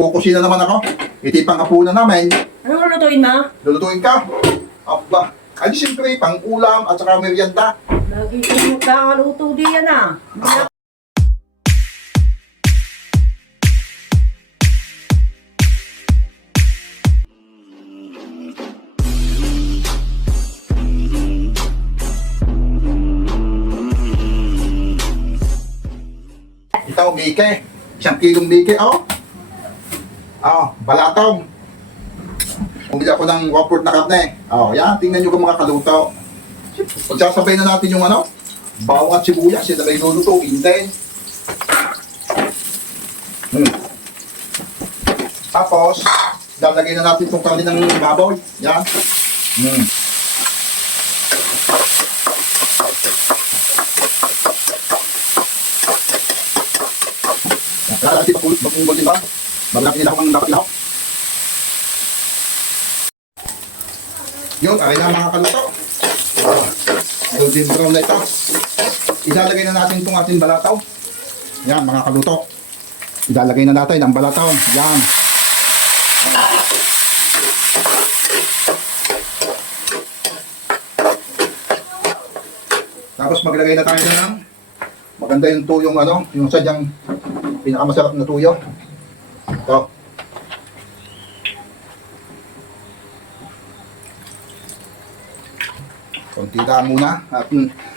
Kukusina naman ako. Iti pang-hapunan namin. Anong lulutuin mo? Lulutuin ka. Aba. Ay, siyempre, pang-ulam at saka merienda. Lagi kong magkakaluto diyan ah. Ito, Mike. 1 kilong Mike, oh. Balatong. Bumili ako ng 1/4 na karne. Yan. Tingnan nyo kung makakaluto. Pagsasabay na natin yung bawang at sibuyas. Yan na may lulutuin din. Tapos, lalagay na natin itong karne ng baboy. Yan. Kaya natin magpungol din ba? Bago natin nilahok ang dapat ilahok. Yun, ay na mga kaluto. Golden brown na ito. Ilalagay na natin itong ating balataw. Yan mga kaluto. Ilalagay na natin ang balataw. Yan. Tapos maglagay na tayo ng maganda yung tuyong yung sadyang pinakamasarap na tuyo. Ito. Konti lang muna. At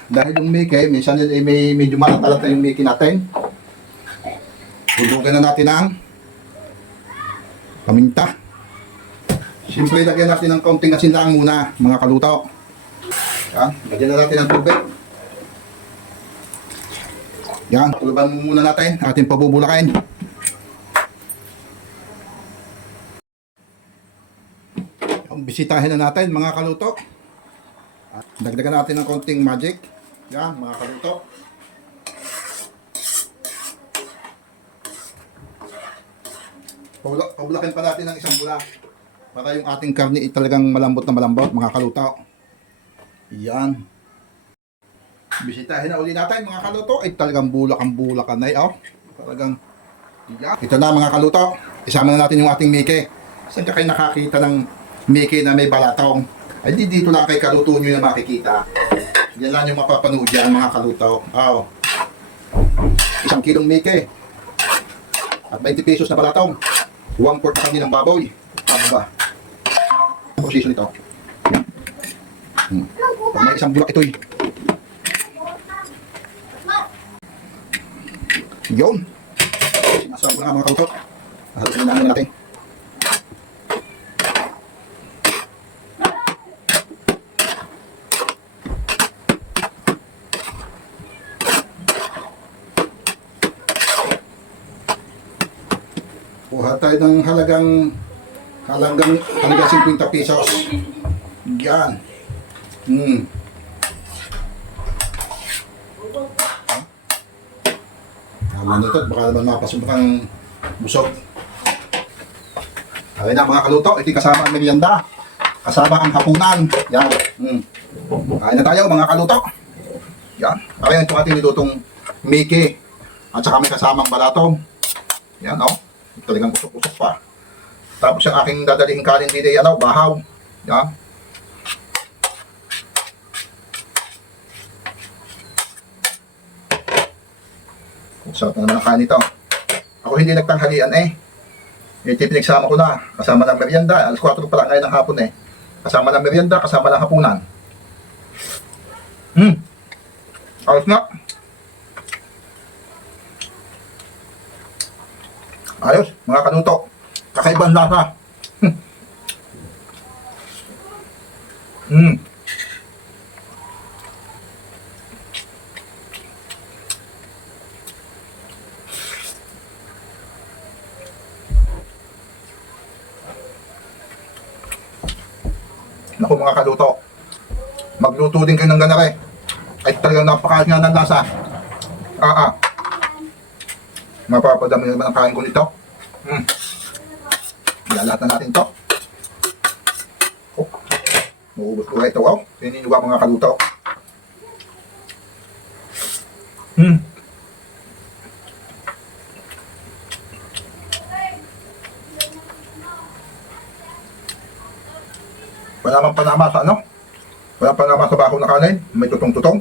dahil yung Mickey, minsan may medyo malatalat na yung Mickey natin. Hulugan na natin ang paminta. Siyempre, lagyan natin ng kaunting asinlaan muna, mga kaluto. Yan, lagyan na natin ng tubig. Yan, tuluban muna natin, ating pabubulakin. Bisitahin na natin, mga kaluto. At dagdagan natin ng konting magic. Yan, mga kaluto. Pabulakin pa natin ng isang bula para yung ating karne talagang malambot na malambot, mga kaluto. Yan. Bisitahin na uli natin, mga kaluto. Ay talagang bulak ang bulakan na talagang yan. Ito na, mga kaluto. Isama na natin yung ating Mickey. Saan ka kayo nakakita ng Mickey na may balatong? Ay di dito lang kay kaluto nyo na makikita. Yan lang yung mapapanood dyan, mga kaluto. 1 kilong Mickey. At 20 pesos na balatong. 1/4 na kanilang baboy. Ano ba? Ang posisyon ito. Pag may isang bulak ito Yun. Masarap na mga kaluto. Halusin na natin. Kuha tayo ng halagang 50 pesos. Yan. Alam nito, baka naman mapasok kang busog. Okay na mga kaluto, ito kasama ang merienda. Kasama ang hapunan. Yan. Kain na tayo mga kaluto. Yan. Okay, ito ating nilutong Mickey. At saka may kasamang balatong. Yan, talagang usok-usok pa. Tapos yung aking dadalhin kanin dito, bahaw. Yan. Sarap na naman ang kanin ito. Ako hindi nagtanghalian Ito pinagsama ko na. Kasama ng merienda. Alas 4 pa lang ngayon ng hapon Kasama ng merienda, kasama ng hapunan. Ayos na. Ayos, mga kanuto. Kakaibang lasa. Naku mga kaluto, magluto din kayo ng ganare. Ay talagang napakain nga ng lasa. Mapapadami naman ang kain ko nito. Ilalatan natin ito. Maubos ko ito. Sinin nyo ba mga kaluto? Wala mang panama sa ano? Wala panama sa bako na kanin. May tutong-tutong.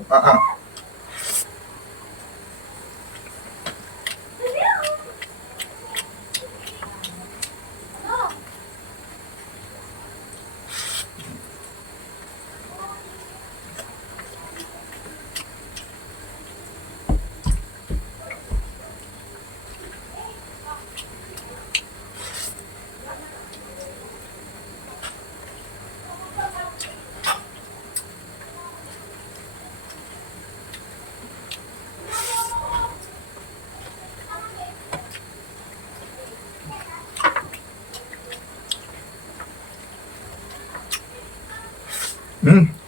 Hmm.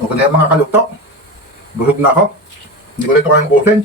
Okay na yung mga kaluto. Busog na ako. Hindi ko na ito kayang kusin.